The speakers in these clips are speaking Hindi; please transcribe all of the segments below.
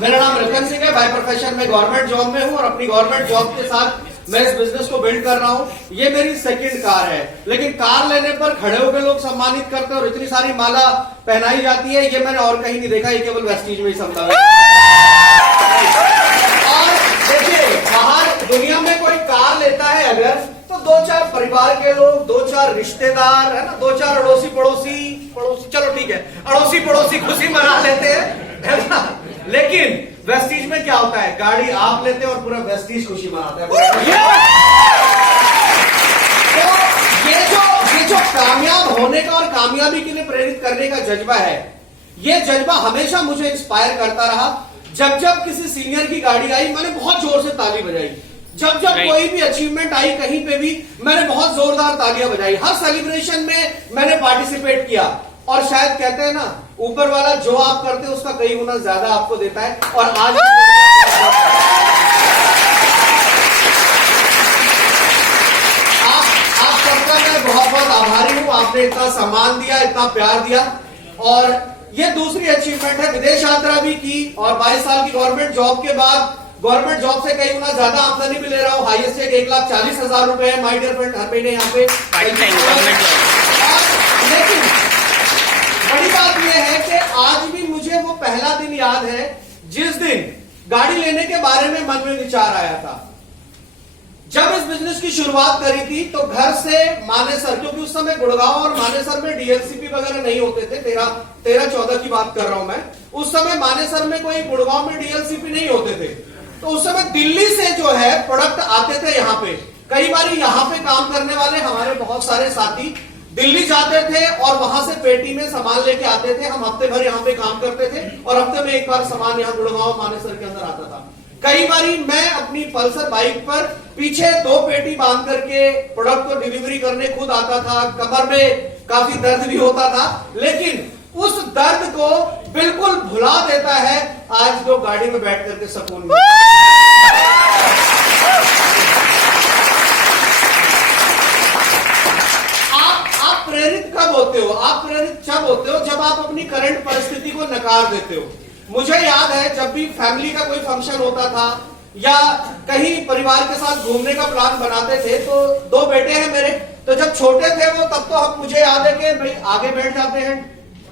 मेरा नाम रतन सिंह है। बाय प्रोफेशन में गवर्नमेंट जॉब में हूँ और अपनी गवर्नमेंट जॉब के साथ मैं इस बिजनेस को बिल्ड कर रहा हूँ। ये मेरी सेकंड कार है, लेकिन कार लेने पर खड़े होकर लोग सम्मानित करते हैं और इतनी सारी माला पहनाई जाती है, ये मैंने और कहीं नहीं देखा। ये केवल वेस्टीज में ही संभव है। और देखिए, बाहर दुनिया में कोई कार लेता है अगर, तो 2-4 परिवार के लोग, 2-4 रिश्तेदार, है ना, 2-4 अड़ोसी पड़ोसी, चलो ठीक है, अड़ोसी पड़ोसी खुशी मना लेते हैं, है ना। लेकिन वेस्टीज में क्या होता है, गाड़ी आप लेते हैं और पूरा वेस्टीज खुशी मनाता है। तो ये जो कामयाब होने का और कामयाबी के लिए प्रेरित करने का जज्बा है, ये जज्बा हमेशा मुझे इंस्पायर करता रहा। जब जब किसी सीनियर की गाड़ी आई, मैंने बहुत जोर से ताली बजाई। जब जब कोई भी अचीवमेंट आई कहीं पे भी, मैंने बहुत जोरदार तालियां बजाई। हर सेलिब्रेशन में मैंने पार्टिसिपेट किया। और शायद कहते हैं ना, ऊपर वाला जो आप करते हैं उसका कई गुना ज्यादा आपको देता है। और आज आप सबका मैं बहुत बहुत आभारी हूं। आपने इतना सम्मान दिया, इतना प्यार दिया। और ये दूसरी अचीवमेंट है, विदेश यात्रा भी की और 22 साल की गवर्नमेंट जॉब के बाद गवर्नमेंट जॉब से कई गुना ज्यादा आमदनी भी ले रहा हूँ। हाईएस्ट चेक 1,40,000 रुपए है माय डियर फ्रेंड, हर महीने यहाँ पे। लेकिन बड़ी बात यह है कि आज भी मुझे वो पहला दिन याद है जिस दिन गाड़ी लेने के बारे में मन में विचार आया था। जब इस बिजनेस की शुरुआत करी थी तो घर से मानेसर, क्योंकि उस समय गुड़गांव और मानेसर में डीएलसीपी वगैरह नहीं होते थे, 13-14 की बात कर रहा हूं मैं। उस समय मानेसर में कोई, गुड़गांव में डीएलसीपी नहीं होते थे। तो उस समय दिल्ली से जो है प्रोडक्ट आते थे यहाँ पे। कई बार यहाँ पे काम करने वाले हमारे बहुत सारे साथी दिल्ली जाते थे और वहां से पेटी में सामान लेके आते थे। हम हफ्ते भर यहाँ पे काम करते थे और हफ्ते में एक बार सामान यहाँ गुड़गांव मानेसर के अंदर आता था। कई बारी मैं अपनी पल्सर बाइक पर पीछे 2 पेटी बांध करके प्रोडक्ट को डिलीवरी करने खुद आता था। कमर में काफी दर्द भी होता था, लेकिन उस दर्द को बिल्कुल भुला देता है आज जो गाड़ी में बैठ करके सुकून मिलता है। आप प्रेरित कब होते हो? आप प्रेरित जब होते हो जब आप अपनी करंट परिस्थिति को नकार देते हो। मुझे याद है जब भी फैमिली का कोई फंक्शन होता था या कहीं परिवार के साथ घूमने का प्लान बनाते थे, तो 2 बेटे हैं मेरे, तो जब छोटे थे वो, तब तो हम, मुझे याद है कि भाई आगे बैठ जाते हैं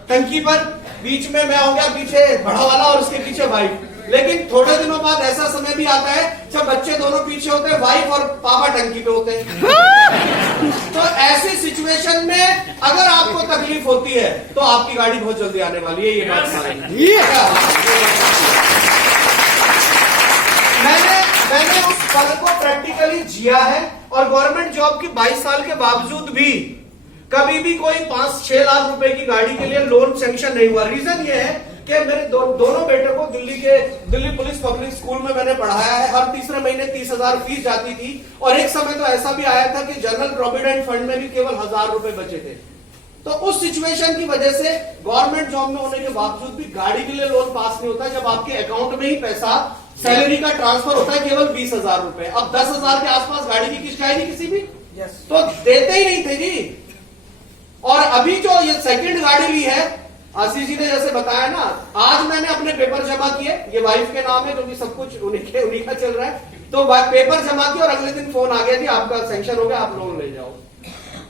टंकी पर, बीच में मैं हो गया पीछे बड़ा वाला और उसके पीछे वाइफ। लेकिन थोड़े दिनों बाद ऐसा समय भी आता है जब बच्चे दोनों पीछे होते हैं, वाइफ और पापा टंकी पे होते हैं। तो ऐसी सिचुएशन में अगर आपको तकलीफ होती है तो आपकी गाड़ी बहुत जल्दी आने वाली है, ये बात सारी। मैंने उस पल को प्रैक्टिकली जिया है और गवर्नमेंट जॉब की 22 साल के बावजूद भी कभी भी कोई 5-6 लाख रुपए की गाड़ी के लिए लोन सैंक्शन नहीं हुआ। रीजन ये है कि मेरे दोनों बेटों को दिल्ली पुलिस पब्लिक स्कूल में मैंने पढ़ाया है। हर तीसरे महीने 30,000 फीस जाती थी और एक समय तो ऐसा भी आया था कि जनरल प्रोविडेंट फंड में भी केवल 1,000 रुपए बचे थे। तो उस सिचुएशन की वजह से गवर्नमेंट जॉब में होने के बावजूद भी गाड़ी के लिए लोन पास नहीं होता। जब आपके अकाउंट में ही पैसा सैलरी का ट्रांसफर होता है केवल 20,000 रुपए, अब 10,000 के आसपास गाड़ी की किस्त आएगी किसी भी, तो देते ही नहीं थे जी। और अभी जो ये सेकंड गाड़ी ली है, आशीष जी ने जैसे बताया ना, आज मैंने अपने पेपर जमा किए, ये वाइफ के नाम है क्योंकि सब कुछ उन्हीं का चल रहा है। तो पेपर जमा किए और अगले दिन फोन आ गया कि आपका सैंक्शन हो गया, आप लोन ले जाओ।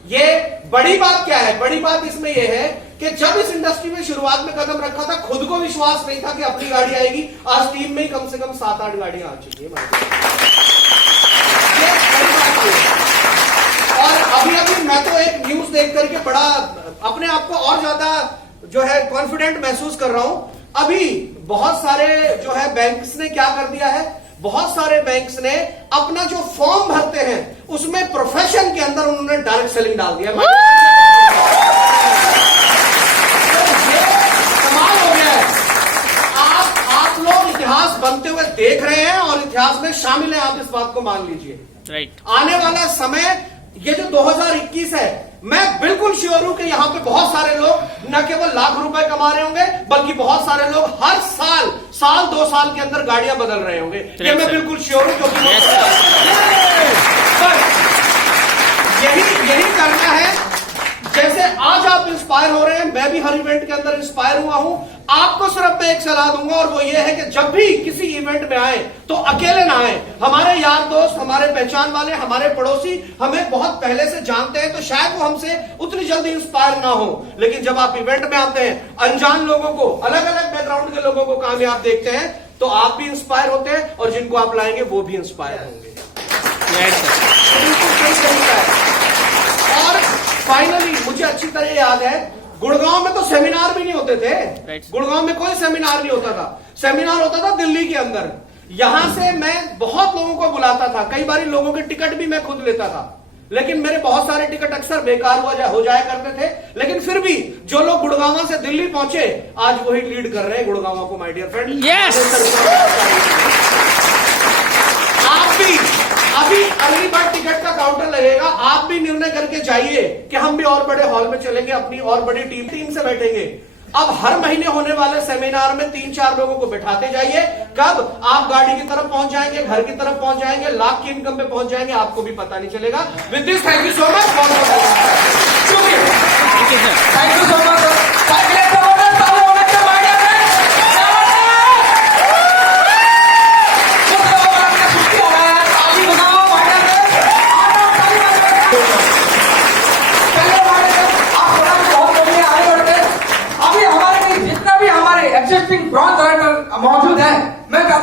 ये बड़ी बात क्या है? बड़ी बात इसमें यह है कि जब इस इंडस्ट्री में शुरुआत में कदम रखा था, खुद को विश्वास नहीं था कि अपनी गाड़ी आएगी। आज टीम में ही कम से कम 7-8 गाड़ियां आ चुकी है। ये बड़ी बात है। और अभी मैं तो एक न्यूज देख करके बड़ा अपने आप को और ज्यादा जो है कॉन्फिडेंट महसूस कर रहा हूं। अभी बहुत सारे जो है बैंक्स ने क्या कर दिया है, बहुत सारे बैंक्स ने अपना जो फॉर्म भरते हैं उसमें प्रोफेशन के अंदर उन्होंने डायरेक्ट सेलिंग डाल दिया। कमाल हो गया है। आप लोग इतिहास बनते हुए देख रहे हैं और इतिहास में शामिल हैं, आप इस बात को मान लीजिए। राइट। आने वाला समय, ये जो 2021 है, मैं बिल्कुल श्योर हूं कि यहाँ पे बहुत सारे लोग न केवल लाख रुपए कमा रहे होंगे, बल्कि बहुत सारे लोग हर साल 2 साल के अंदर गाड़ियां बदल रहे होंगे। ये मैं बिल्कुल श्योर हूं, क्योंकि यही करना है। जैसे आज आप इंस्पायर हो रहे हैं, मैं भी हर इवेंट के अंदर इंस्पायर हुआ हूं। आपको सिर्फ मैं एक सलाह दूंगा और वो ये है कि जब भी किसी इवेंट में आए तो अकेले ना आए। हमारे यार दोस्त, हमारे पहचान वाले, हमारे पड़ोसी हमें बहुत पहले से जानते हैं, तो शायद वो हमसे उतनी जल्दी इंस्पायर ना हो। लेकिन जब आप इवेंट में आते हैं, अनजान लोगों को, अलग अलग बैकग्राउंड के लोगों को कामयाब देखते हैं, तो आप भी इंस्पायर होते हैं और जिनको आप लाएंगे वो भी इंस्पायर होंगे। बिल्कुल सही तरीका है। और फाइनली मुझे अच्छी तरह याद है, गुड़गांव में तो सेमिनार भी नहीं होते थे। गुड़गांव में कोई सेमिनार नहीं होता था। सेमिनार होता था दिल्ली के अंदर। यहां से मैं बहुत लोगों को बुलाता था, कई बार लोगों के टिकट भी मैं खुद लेता था, लेकिन मेरे बहुत सारे टिकट अक्सर बेकार हो जाया करते थे। लेकिन फिर भी जो लोग गुड़गांव से दिल्ली पहुंचे, आज वही लीड कर रहे हैं गुड़गांव को, माय डियर फ्रेंड। आप भी अभी अर्ली बर्ड टिकट का काउंटर लगेगा, आप भी निर्णय करके जाइए कि हम भी और बड़े हॉल में चलेंगे, अपनी और बड़ी टीम से बैठेंगे। अब हर महीने होने वाले सेमिनार में 3-4 लोगों को बैठाते जाइए। कब आप गाड़ी की तरफ पहुंच जाएंगे, घर की तरफ पहुंच जाएंगे, लाख की इनकम पे पहुंच जाएंगे, आपको भी पता नहीं चलेगा। With this thank you so much. Thank you so much. Existing bronze writer मौजूद है, मैं कहता हूं